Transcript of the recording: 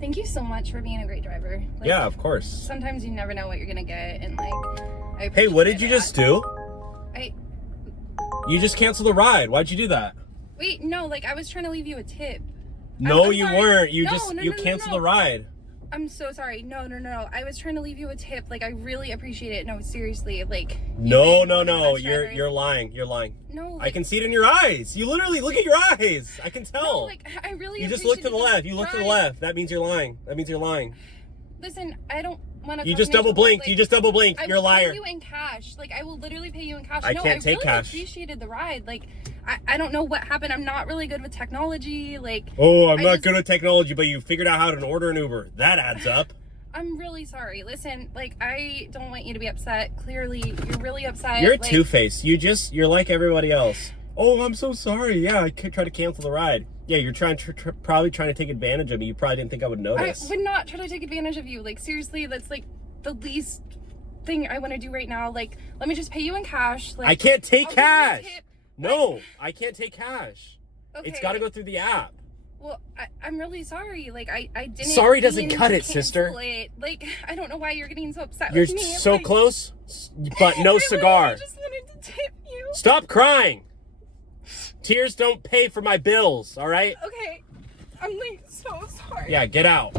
Thank you so much for being a great driver. Like, Yeah, of course. Sometimes you never know what you're gonna get, and like, I Hey, what did appreciate you just do? You just canceled the ride. Why'd you do that? Wait, no, like I was trying to leave you a tip. No, I'm you sorry. weren't. You No, canceled the ride. I'm so sorry. No. I was trying to leave you a tip. Like, I really appreciate it. No, seriously. Like, No. You're lying. You're lying. No. Like, I can see it in your eyes. You literally look at your eyes. I can tell. No, like, I really. You just look to the left. You look to the left. That means you're lying. Listen, I don't want to. You just double blinked. You're a liar. I will pay you in cash. Like, I will literally pay you in cash. I can't take cash. I appreciated the ride. Like, I don't know what happened. I'm not really good with technology. Like. Oh, I'm not good with technology, but you figured out how to order an Uber. That adds up. I'm really sorry. Listen, like, I don't want you to be upset. Clearly, you're really upset. You're two-faced. You're like everybody else. Oh, I'm so sorry. Yeah, I could try to cancel the ride. Yeah, you're probably trying to take advantage of me. You probably didn't think I would notice. I would not try to take advantage of you. Like, seriously, that's like the least thing I want to do right now. Like, let me just pay you in cash. Like, I can't take cash. No, I can't take cash. Okay. It's got to go through the app. Well, I'm really sorry. Like, I didn't. Sorry doesn't cut it, cancel sister. it. Like, I don't know why you're getting so upset You're with me. so close, but no cigar. I just wanted to tip you. Stop crying. Tears don't pay for my bills, all right? Okay. I'm like so sorry. Yeah, get out.